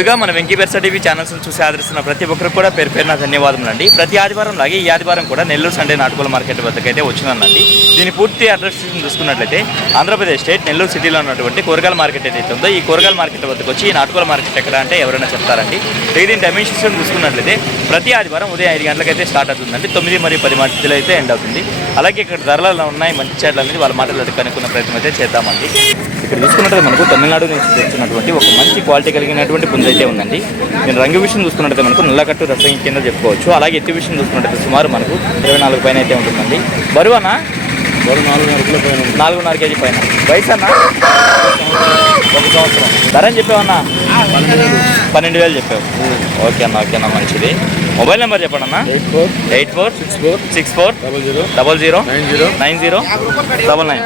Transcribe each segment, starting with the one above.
ముందుగా మన Venky బెర్సా TV channels చూసి ఆదరిస్తున్న ప్రతి ఒక్కరికి కూడా పేరు పేరున ధన్యవాదములు అండి. ప్రతి ఆదివారం లాగే ఈ ఆదివారం కూడా నెల్లూరు సండే నాటుకోల మార్కెట్ వద్దకైతే వచ్చినానండి. దీని పూర్తి అడ్రస్ చూసుకున్నట్లయితే ఆంధ్రప్రదేశ్ స్టేట్ నెల్లూరు సిటీలో ఉన్నటువంటి కూరగాయల మార్కెట్ ఏదైతే ఉందో ఈ కూరగాయల మార్కెట్ వద్దకు వచ్చి ఈ నాటుకోల మార్కెట్ ఎక్కడ అంటే ఎవరైనా చెప్తారండి. దీని టైమింగ్ సిస్టమ్ చూసుకున్నట్లయితే ప్రతి ఆదివారం ఉదయం 5 గంటలకైతే స్టార్ట్ అవుతుందండి. 9 మరియు 10 మధ్యలో అయితే ఎండ్ అవుతుంది. అలాగే ఇక్కడ ధరలు ఉన్నాయి మంచి చెట్లు అనేది వాళ్ళ మాటలు కనుక్కున్న ప్రయత్నం అయితే చేద్దామండి. ఇక్కడ చూసుకున్నట్లయితే మనకు తమిళనాడు నుంచి తెచ్చినటువంటి ఒక మంచి క్వాలిటీ కలిగినటువంటి పుంజు అయితే ఉందండి. నేను రంగు విషయం చూసుకున్నట్లయితే మనకు నల్లకట్టు రసం కింద చెప్పుకోవచ్చు. అలాగే ఎత్తు విషయం చూసుకున్నట్లయితే సుమారు మనకు 24 పైన అయితే ఉంటుందండి. బరువనా 4.5 కేజీ పైన. వయసు అన్న 1 సంవత్సరం. ధర అని చెప్పావన్నా 12,000 చెప్పావు. ఓకే అన్న మంచిది. మొబైల్ నెంబర్ చెప్పండి అన్న. 846400909099.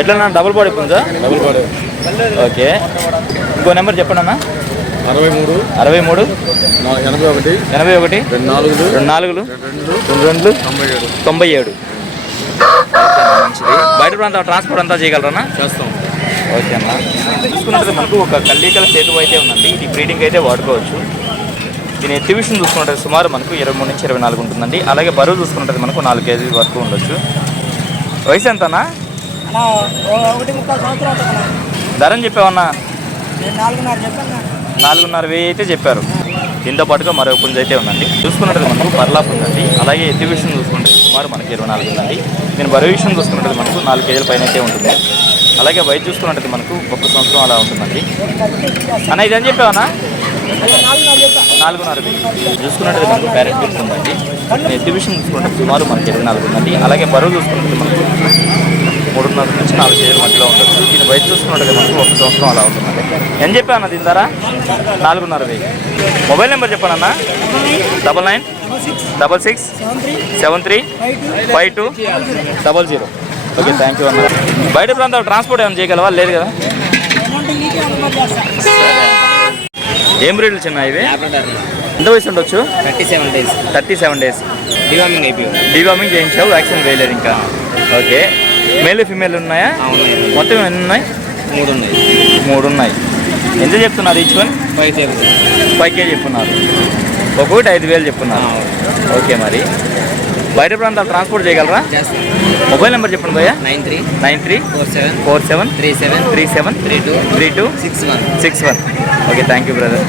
ఎట్లా డబుల్ బాడీ పుంజా? ఓకే. ఇంకో నెంబర్ చెప్పండి అన్న. 63 81 24 22 97. మంచిది. బయట ప్రాంతం ట్రాన్స్పోర్ట్ అంతా చేయగలరా? చేస్తాం. ఓకే అన్న. చూసుకున్నట్టు మనకు ఒక కల్లీకల సేతు అయితే ఉందండి. ఇది బ్రీడింగ్ అయితే వాడుకోవచ్చు. దీని ఎత్తు విషయం చూసుకున్నట్టు సుమారు మనకు 23 నుంచి 24 ఉంటుందండి. అలాగే బరువు చూసుకున్నట్టు మనకు 4 కేజీ వరకు ఉండొచ్చు. వయసు ఎంతనా? 1.5 ధర అని చెప్పావన్నా? 4,500 అయితే చెప్పారు. దీంతో పాటుగా మరో పుంజు అయితే ఉందండి. చూసుకున్నట్టు మనకు పర్లా పుంజండి. అలాగే ఎత్తు విషయం చూసుకుంటే సుమారు మనకి 24 ఉందండి. దీని బరువు విషయం చూసుకున్నట్టు మనకు 4 కేజీల పైన అయితే ఉంటుంది. అలాగే వయసు చూసుకున్నట్టు మనకు 1 సంవత్సరం అలా ఉంటుందండి. అన్న ఇది అని చెప్పావన్నా? 4,500. చూసుకున్నట్టు మనకు ప్యారెట్ ఉందండి. ఎత్తు విషయం చూసుకుంటే సుమారు మనకి 24 ఉందండి. అలాగే బరువు చూసుకున్నట్టు మనకు 3.5 నుంచి 4 కేజీల మధ్యలో ఉండొచ్చు. దీని వయసు చూసుకున్నట్టు మనకు 1 సంవత్సరం అలా ఉంటుందండి. ఏం చెప్పాను దీని ధర? 4,500. మొబైల్ నెంబర్ చెప్పాను అన్న. 9966735250. ఓకే, థ్యాంక్ యూ అన్న. బయట ప్రాంతాలు ట్రాన్స్పోర్ట్ ఏమైనా చేయగలవా? లేదు కదా. ఏం బ్రీడ్లు చిన్న ఇవి? ఎంత వయసు ఉండొచ్చు? 37 డేస్. డివార్మింగ్ చేయించావు, వ్యాక్సిన్ వేయలేదు ఇంకా. ఓకే. మేల్ ఫీమేల్ ఉన్నాయా? మొత్తం ఎన్ని ఉన్నాయి? 3 ఉన్నాయి. ఎంత చెప్తున్నారు ఈచ్ వన్? 5 కేజీ చెప్తున్నారు. ఒక్కొక్కటి 5,000 చెప్తున్నారు. ఓకే. మరి బయట ప్రాంతాలు ట్రాన్స్పోర్ట్ చేయగలరా? మొబైల్ నెంబర్ చెప్పండి భయ్యా. 934737373261. Okay, thank you brother.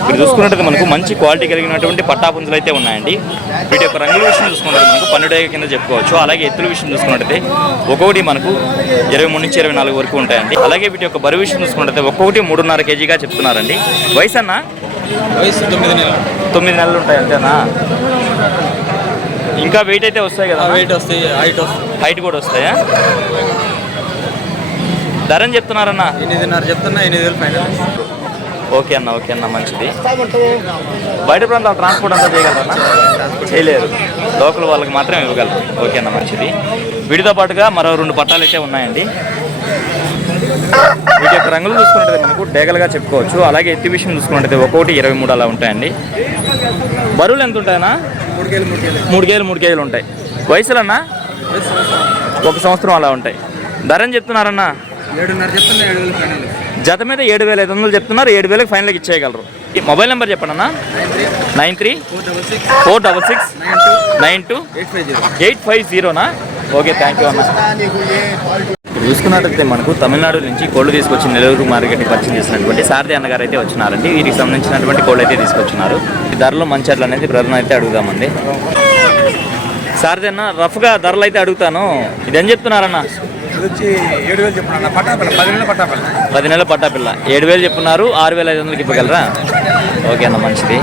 ఇక్కడ చూసుకున్నట్టు మనకు మంచి క్వాలిటీ కలిగినటువంటి పట్టా పుంజులు అయితే ఉన్నాయండి. వీటి యొక్క రంగుల విషయం చూసుకున్నట్టు మనకు 12 కింద చెప్పుకోవచ్చు. అలాగే ఎత్తుల విషయం చూసుకున్నట్టయితే ఒక్కొక్కటి మనకు 23 నుంచి 24 వరకు ఉంటాయండి. అలాగే వీటి యొక్క బరువు విషయం చూసుకున్నట్టయితే ఒక్కొక్కటి 3.5 కేజీగా చెప్తున్నారండి. వయసు అన్న? వయసు 9 నెలలు ఉంటాయి అంతేనా? ఇంకా వెయిట్ అయితే వస్తాయి కదా? వెయిట్ వస్తాయి, హైట్ కూడా వస్తాయా? ధర అని చెప్తున్నారన్న? 8,500 చెప్తున్నా. 8,000 ఫైనల్. ఓకే అన్న మంచిది. బయట ప్రాంతాలు ట్రాన్స్పోర్ట్ అంతా చేయగలరా? చేయలేరు, లోకల్ వాళ్ళకి మాత్రం ఇవ్వగలరు. ఓకే అన్న మంచిది. వీటితో పాటుగా మరో 2 పట్టాలు అయితే ఉన్నాయండి. వీటి యొక్క రంగులు చూసుకున్నట్టు మనకు డేగలుగా చెప్పుకోవచ్చు. అలాగే ఎత్తి విషయం చూసుకున్నట్టయితే ఒక్కొక్కటి 23 అలా ఉంటాయండి. బరువులు ఎంత ఉంటాయన్నా? 3 కేజీలు ఉంటాయి. వయసులన్నా? 1 సంవత్సరం అలా ఉంటాయి. ధర అని చెప్తున్నారన్నా? 7,500 చెప్తున్నా. 7,000 ఫైనల్. జత మీద 7,500 చెప్తున్నారు. 7,000 ఫైనల్కి ఇచ్చేయగలరు. మొబైల్ నెంబర్ చెప్పండి అన్న. 9346929850. ఓకే, థ్యాంక్ యూ అన్న. చూసుకున్నట్టయితే మనకు తమిళనాడు నుంచి కోళ్ళు తీసుకొచ్చి నెల్లూరు మార్కెట్ని పరిచయం చేసినటువంటి సారథి అన్నగారు అయితే వచ్చినారండి. వీరికి సంబంధించినటువంటి కోళ్ళు అయితే తీసుకొచ్చినారు. ఈ ధరలో మంచి అట్లా అనేది బ్రదర్ని అయితే అడుగుదామండి. సారథి అన్న, రఫ్గా ధరలు అయితే అడుగుతాను. ఇది ఏం చెప్తున్నారన్న? 7,000 చెప్తున్నా. 10 నెలల పట్టాపిల్ల 7,000 చెప్తున్నారు. 6,500కి ఇవ్వగలరా? ఓకే అన్న మంచిది.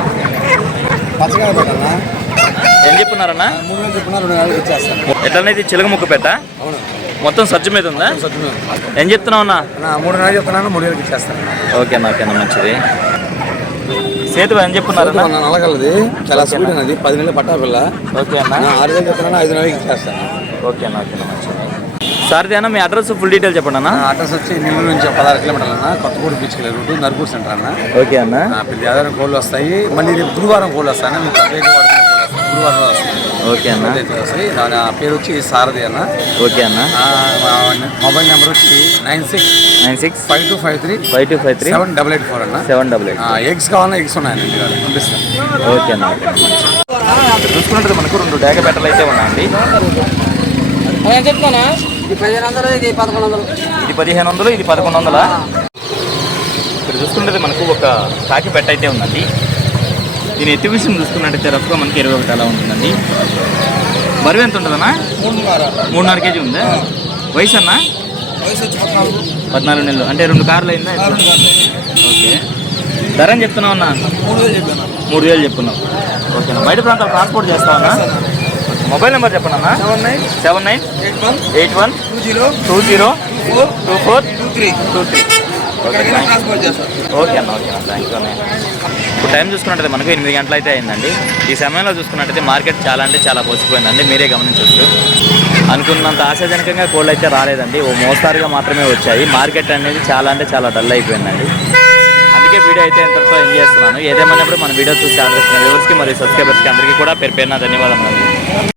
ఏం చెప్తున్నారన్నా? 3,000 చెప్తున్నా. 2,000 ఇచ్చేస్తాను. ఎట్లనైతే చిలక ముక్క పెట్ట మొత్తం సజ్జ మీద ఉందా? ఏం చెప్తున్నావు అన్న? 3,000 చెప్తున్నాను. 3,000 ఇచ్చేస్తాను. ఓకే అన్న మంచిది. సేతు ఏం చెప్తున్నారు? నల్లగలది చాలా స్పీడ్ అన్నది. 10 నెలల పట్టాపిల్ల. ఓకే అన్న. 6,000 చెప్తున్నాను. 5,000 ఇచ్చేస్తాను. ఓకే అన్న మంచిది. సారథి అన్న, మీ అడ్రస్ ఫుల్ డీటెయిల్ చెప్పండి అన్న. అడ్రస్ వచ్చి నెల్లూరు నుంచి 16 కిలోమీటర్లు అన్న. కొత్తగూడు బీచ్ రూట్, నర్పూర్ సెంటర్ అన్న. ఓకే అన్న. ప్రతి ఆధారం కోళ్ళు వస్తాయి. మళ్ళీ రేపు గురువారం కోళ్ళు వస్తాయి. మీకు గురువారం వస్తాయి. ఓకే అన్న. వస్తాయి. దాని పేరు వచ్చి సారథి అన్న. ఓకే అన్న. మా మొబైల్ నెంబర్ వచ్చి 96 5253 7884 అన్న. 788. ఎగ్స్ కావాలన్నా ఎగ్స్ ఉన్నాయండి పంపిస్తాను. ఓకే అన్న. చూసుకున్నట్టు మనకు 2 డేగ బెట్టలు అయితే ఉన్నాయండి. చెప్తానా ఇది 1500 ఇది 1100. ఇది 1500 ఇది 1100. ఇక్కడ చూసుకున్నట్టు మనకు ఒక కాకి పెట్ట అయితే ఉందండి. దీని ఎత్తు విషయం చూసుకున్నట్టయితే రఫ్గా మనకి 21 అలా ఉంటుందండి. బరువు ఎంత ఉంటుందన్నా? 3.5 కేజీ ఉందా? వయసు అన్న? 14 నెలలు అంటే 2 కార్లు అయిందా? ఓకే. ధర అని చెప్తున్నావు అన్న? 3,000 చెప్పున్నావు. ఓకేనా. బయట ప్రాంతాలు ట్రాన్స్పోర్ట్ చేస్తావన్నా? మొబైల్ నెంబర్ చెప్పండి అన్న. 7981202423. ఓకే అన్న. ఓకే అన్న. థ్యాంక్ యూ అన్నయ్య. ఇప్పుడు టైం చూసుకున్నట్టయితే మనకు 8 గంటలు అయితే అయిందండి. ఈ సమయంలో చూసుకున్నట్టయితే మార్కెట్ చాలా అంటే చాలా పోసిపోయిందండి. మీరే గమనించవచ్చు. అనుకున్నంత ఆశాజనకంగా కోళ్ళు అయితే రాలేదండి. ఓ మోస్తారుగా మాత్రమే వచ్చాయి. మార్కెట్ అనేది చాలా అంటే చాలా డల్ అయిపోయిందండి. అందుకే వీడియో అయితే ఎంతతో ఎంజాయ్ చేస్తున్నాను. ఏదేమైనప్పుడు మన వీడియో చూసి ఆదరిస్తున్న వ్యూవర్స్కి మరియు సబ్స్క్రైబర్స్కి అందరికీ కూడా పేరు పేరున ధన్యవాదాలు.